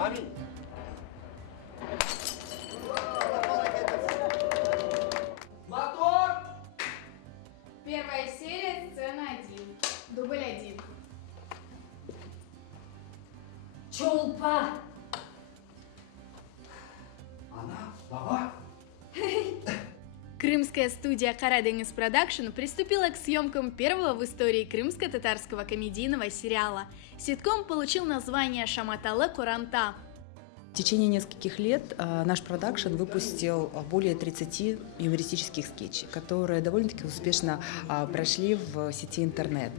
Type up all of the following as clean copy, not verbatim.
Аминь. Мотор! Первая серия, сцена 1. Дубль 1. Чулпа! Она? Баба? Крымская студия Караденис Продакшн приступила к съемкам первого в истории крымско-татарского комедийного сериала. Ситком получил название «Шаматалы Куранта». В течение нескольких лет наш продакшн выпустил более 30 юмористических скетчей, которые довольно-таки успешно прошли в сети интернет.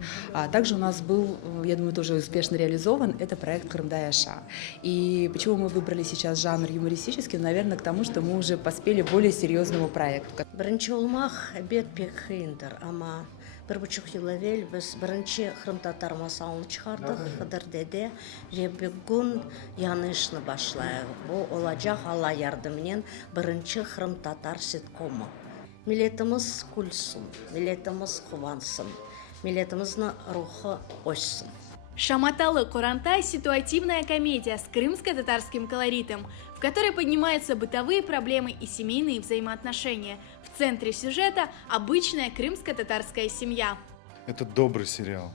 Также у нас был, я думаю, тоже успешно реализован, это проект «Кырымдай Аша». И почему мы выбрали сейчас жанр юмористический? Наверное, к тому, что мы уже поспели к более серьезному проекту. Бірінші олмақ бет пек қиындыр, ама 1,5 жыл әвел біз бірінші Қырым-татар масалын шығардық, Қыдырдеде Ребегун янышны башлайық. Бұл олажақ Алла ярдымнен бірінші Қырым-татар ситкомы. Милетіміз күлсін, милетіміз қуансын, милетіміздің рухы өссін. «Шаматалы Куранта» – ситуативная комедия с крымско-татарским колоритом, в которой поднимаются бытовые проблемы и семейные взаимоотношения. В центре сюжета – обычная крымско-татарская семья. Это добрый сериал.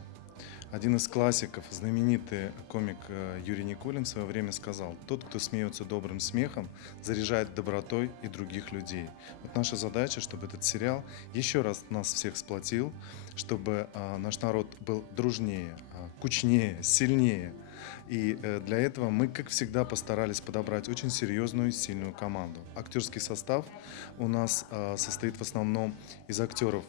Один из классиков, знаменитый комик Юрий Никулин в свое время сказал: «Тот, кто смеется добрым смехом, заряжает добротой и других людей». Вот наша задача, чтобы этот сериал еще раз нас всех сплотил, чтобы наш народ был дружнее, кучнее, сильнее. И для этого мы, как всегда, постарались подобрать очень серьезную и сильную команду. Актерский состав у нас состоит в основном из актеров,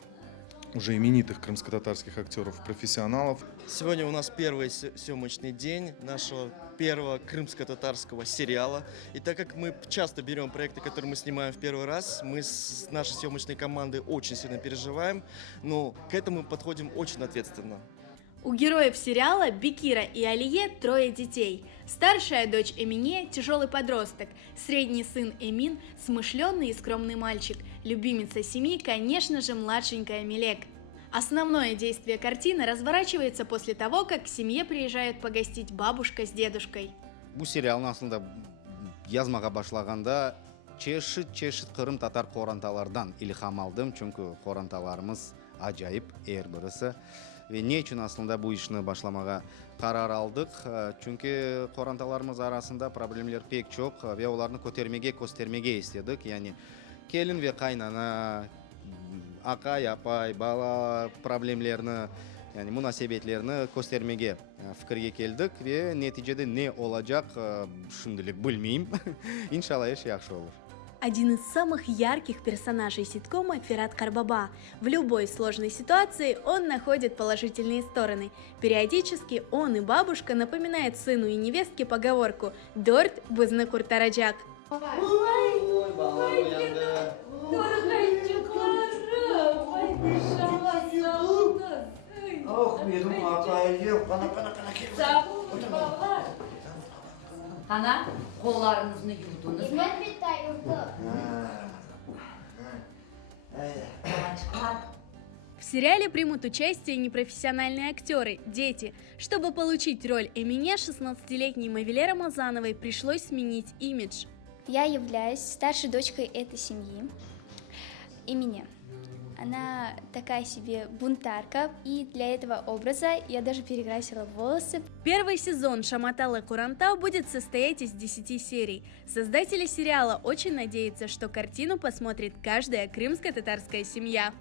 уже именитых крымско-татарских актеров, профессионалов. Сегодня у нас первый съемочный день нашего первого крымско-татарского сериала. И так как мы часто берем проекты, которые мы снимаем в первый раз, мы с нашей съемочной командой очень сильно переживаем, но к этому подходим очень ответственно. У героев сериала Бекира и Алие трое детей. Старшая дочь Эмине – тяжелый подросток, средний сын Эмин – смышленый и скромный мальчик, любимица семьи, конечно же, младшенькая Мелек. Основное действие картины разворачивается после того, как к семье приезжают погостить бабушка с дедушкой. Бұл сериалны асында язмаға башлаганда чешит Қырым татар қоранталардан илхам алдым, чүнкі қоранталарымыз ажайып, әрбірісі. Не үшін асында бұл ішіні башламаға қарар алдық, чүнкі қоранталарымыз арасында проблемлер пек жоқ, ве оларны көстермеге істедік, яғни келін ве қайнана, ақай, апай, бала проблемлерні, яғни мұнасебетлерні көстермеге фікірге келдік, ве нәтижеде не олажақ шындылық білмейм, иншалла еш яқшы olur. Один из самых ярких персонажей ситкома – Ферат Карбаба. В любой сложной ситуации он находит положительные стороны. Периодически он и бабушка напоминают сыну и невестке поговорку «Дорт бызны куртараджак». Ана, қоларыңызны юдыңыз ба? В сериале примут участие непрофессиональные актеры, дети. Чтобы получить роль Эмине, 16-летней Мавиле Рамазановой пришлось сменить имидж. Я являюсь старшей дочкой этой семьи, Эмине. Она такая себе бунтарка, и для этого образа я даже перекрасила волосы. Первый сезон «Шаматалы Куранта» будет состоять из 10 серий. Создатели сериала очень надеются, что картину посмотрит каждая крымско-татарская семья.